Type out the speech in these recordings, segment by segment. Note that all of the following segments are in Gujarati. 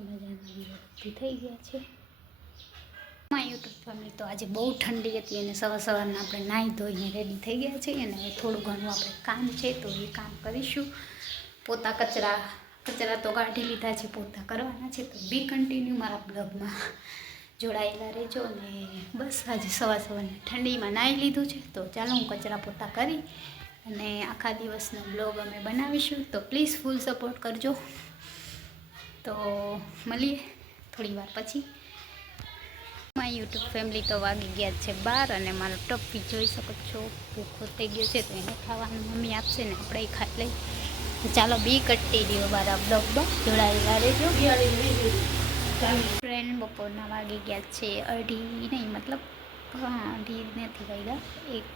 મજાના વિરોધી થઈ ગયા છે. માં યુટ્યુબ ફેમિલી તો આજે બહુ ઠંડી હતી અને સવાર સવારના આપણે નાહી ધોઈને રેડી થઈ ગયા છીએ અને હવે થોડું ઘણું આપણે કામ છે તો એ કામ કરીશું. પોતા કચરા કચરા તો કાઢી લીધા છે, પોતા કરવાના છે. તો બી કન્ટિન્યુ મારા બ્લોગમાં જોડાયેલા રહેજો અને બસ આજે સવાર સવારના ઠંડીમાં નાહી લીધું છે. તો ચાલો હું કચરા પોતા કરી અને આખા દિવસનો બ્લોગ અમે બનાવીશું. તો પ્લીઝ ફૂલ સપોર્ટ કરજો. તો મળીએ થોડી વાર પછી. મારી યુટ્યુબ ફેમિલી તો વાગી ગયા છે બાર અને મારો ટપ્પી જોઈ શકો છો. ભૂખો થઈ ગયો છે તો એને ખાવાનું મમ્મી આપશે ને આપણે ખાઈ લઈ ચાલો બી કટી દીવો મારા બ્લોગમાં. જોડાયેલા રહેજો. ફ્રેન્ડ બપોરના વાગી ગયા છે. અઢી નહીં, મતલબ હા, અઢી નથી વાગ્યા. એક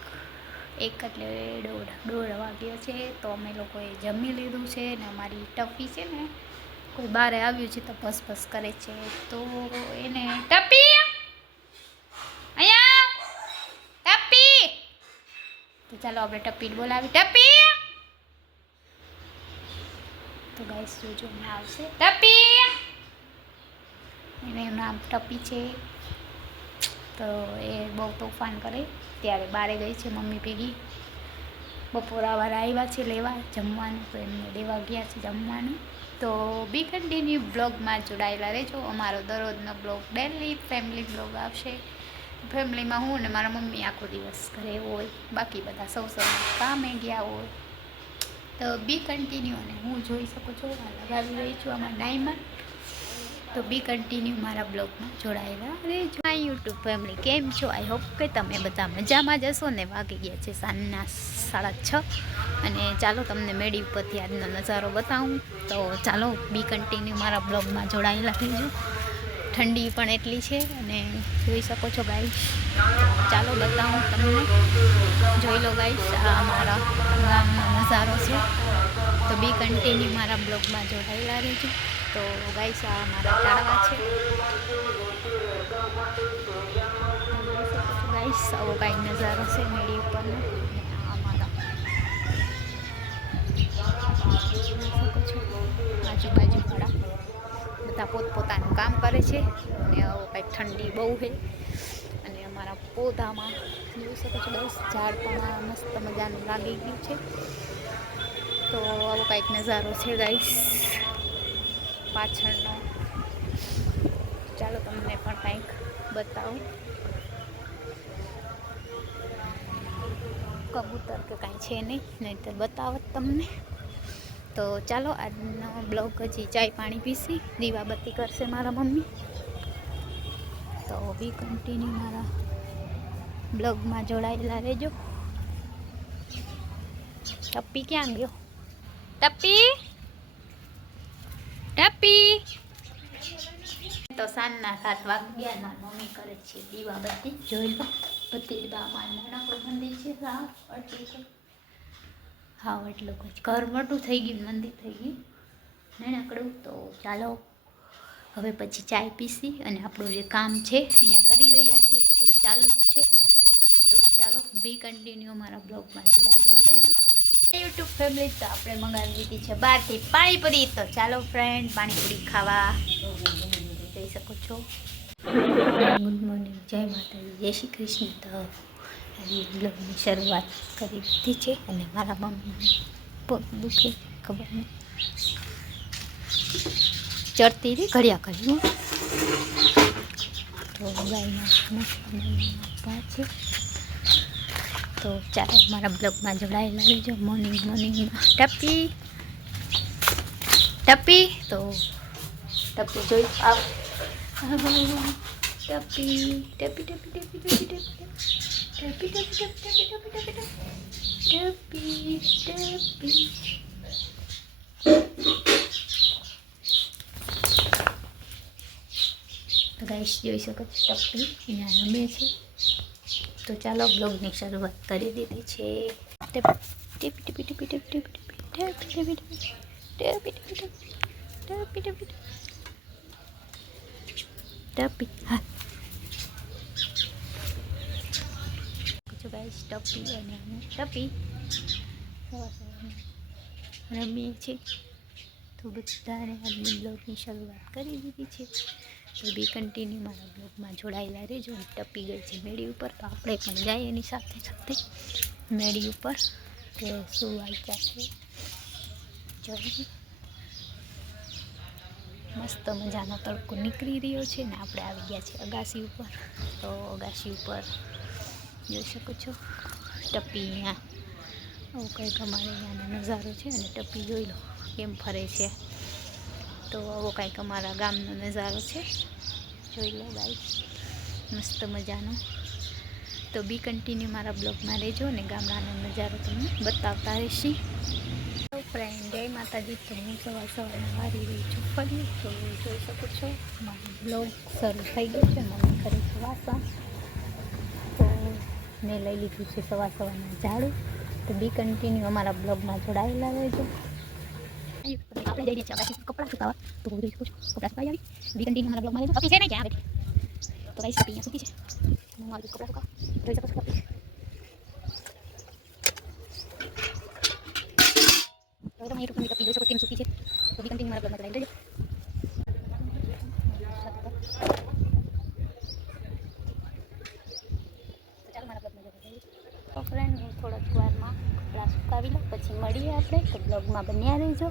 એક એટલે દોઢ દોઢ વાગ્યો છે. તો અમે લોકોએ જમી લીધું છે ને અમારી ટપી છે ને કોઈ બારે આવ્યું છે તો ભસભસ કરે છે. તો એને ટપી. અહીંયા. ટપી. તો ચાલો આપણે ટપીને બોલાવી. ટપી. તો ગાઈસ જોજો, હમણાં આવશે. ટપી. એનું નામ ટપી છે. તો એ બહુ તોફાન કરે. ત્યારે બારે ગઈ છે મમ્મી ભેગી. બપોરાવાળા આવ્યા છે લેવા, જમવાનું તો એમને દેવા ગયા છે જમવાનું. તો બી કન્ટિન્યુ બ્લોગમાં જોડાયેલા રહેજો. અમારો દરરોજનો બ્લોગ ડેલી ફેમિલી બ્લોગ આવશે. ફેમિલીમાં હું ને મારા મમ્મી આખો દિવસ ઘરે હોય. બાકી બધા સૌ સૌ કામે ગયા હોય. તો બી કન્ટિન્યુ અને હું જોઈ શકું છું. લગાવી રહી છું આમાં ડાયમંડ તો બી કન્ટિન્યુ મારા બ્લોગમાં જોડાયેલા રહેજો. માય યુટ્યુબ ફેમિલી કેમ છો? આઈ હોપ કે તમે બધા મજામાં જશો ને વાગી ગયા છે સાંજના સાડા છ. અને ચાલો તમને મેળી ઉપરથી આજનો નજારો બતાવું. તો ચાલો, બી કન્ટિન્યુ મારા બ્લોગમાં જોડાયેલા રહેજો. ઠંડી પણ એટલી છે અને જોઈ શકો છો ગાઈસ ચાલો બતાવું તમને. જોઈ લો ગાઈસ આ મારા ગામનો નજારો છે. તો બી કન્ટિન્યુ મારા બ્લોગમાં જોડાયેલા રહેજો. તો ગાઈસ, આ મારા ટાળવા છે. ગાઈસ, આવો કાંઈ નજારો છે મેળી ઉપરનો. આજુબાજુ વાળા બધા પોતપોતાનું કામ કરે છે અને આવો કંઈક ઠંડી બહુ છે. અને અમારા પોતામાં જોઈ શકો છો બસ ઝાડ પણ મસ્ત મજાનું લાગી ગયું છે. તો આવો કંઈક નજારો છે ગાઈસ. પાછળનો. ચાલો તમને પણ કંઈક બતાવું. કબૂતર કે કાંઈ છે નહીં નહીં તો બતાવત તમને. તો ચાલો આજનો બ્લોગ હજી ચાય પાણી પીસી, દીવાબત્તી કરશે મારા મમ્મી. તો બી કન્ટિન્યુ મારા બ્લોગમાં જોડાયેલા રહેજો. ટપ્પી ક્યાં ગયો? ટપ્પી? ટપ્પી તો સાંજના સાત વાગ્યા મારી મમ્મી કરે છે દીવા બધી. જોઈ લો બત્તી બામાં નાનકડું મંદિર છે છે હા એટલું જ ઘર મોટું થઈ ગયું, મંદિર થઈ ગયું. નાનકડું તો ચાલો, હવે પછી ચાય પીસી અને આપણું જે કામ છે, અહીંયા કરી રહ્યા છે, એ ચાલુ જ છે. તો ચાલો, બી કન્ટિન્યુ મારા બ્લોગમાં જોડાયેલા રહેજો. યુટ્યુબ ફેમિલી તો આપણે મંગાવી લીધી છે બહારથી પાણીપુરી. તો ચાલો ફ્રેન્ડ પાણીપુરી ખાવા. જઈ શકો છો. ગુડ મોર્નિંગ જય માતાજી, જય શ્રી કૃષ્ણ. તો બ્લોગની શરૂઆત કરી દીધી છે અને મારા મમ્મી પગ દુખે ખબર નહીં. ચડતી રહી, ઘડિયા કર્યું તો ગાયના આપવા છે. તો ચાલો મારા બ્લોગમાં જોડાયેલા રહેજો મોર્નિંગ મોર્નિંગમાં ટપી ટપી તો ટપી જોઈ આવ ટપી ટપી ટપી ટપી ટપી ટપી ટપી ટપી ટપી ટપી ટપી ટપી તો ગાઈશ જોઈ શકો છો ટપ્પી અહીંયા રમે છે તો ચાલો બ્લોગની શરૂઆત કરી દીધી છે ટપી અને ટપી રમીએ છીએ તો બધાને આજની બ્લોગની શરૂઆત કરી દીધી છે તો બી કન્ટિન્યુ મારા બ્લોગમાં જોડાયેલા રહેજો. ટપી ગઈ છે મેળી ઉપર, તો આપણે પણ જાય એની સાથે સાથે મેળી ઉપર. કે શું વાંચ્યા છે? જોઈએ મસ્ત મજાનો તડકો નીકળી રહ્યો છે ને આપણે આવી ગયા છે અગાસી ઉપર. તો અગાસી ઉપર જોઈ શકો છો, ટપી અહીંયા આવું કંઈક અમારે ત્યાંનો નજારો છે અને ટપી જોઈ લો, કેમ ફરે છે. તો આવો કંઈક અમારા ગામનો નજારો છે. જોઈ લો ગાઈ મસ્ત મજાનો. તો બી કન્ટિન્યુ મારા બ્લોગમાં રહેજો અને ગામડાનો નજારો તમને બતાવતા રહીશી. ફ્રેન્ડ જય માતાજી. તો હું સવાર સવારમાં વારી રહી છું ફરી. તો જોઈ શકો છો, મારો બ્લોગ શરૂ થઈ ગયો છે. મમ્મી કરે છે તો મેં લઈ લીધું છે સવાર સવારના ઝાડુ. તો બી કન્ટિન્યુ અમારા બ્લોગમાં જોડાયેલા રહેજો. આપણે જઈને છીએ અગાસી કપડાં સુકાવા. તો જોઈ શકો છો કપડાં સુકાઈ આવી. કન્ટિન્યુ અમારા બ્લોગમાં રહેજો કપી છે ને ક્યાં બેઠી તો કઈ સુકી અહીંયા સુકી છે. હું મારું કપડાં સુકાવા. જોઈ શકો છો કપી તો તમે યુટ્યુબ પર જોઈ શકો કેમ સુકી છે. તો બી કન્ટિન્યુ મારા બ્લોગમાં મારા જોડાઈ રહેજો તો ફ્રેન્ડ હું થોડાક વારમાં કપડાં સુકાવી લઉં પછી મળીએ આપણે. તો બ્લોગમાં બન્યા રહેજો.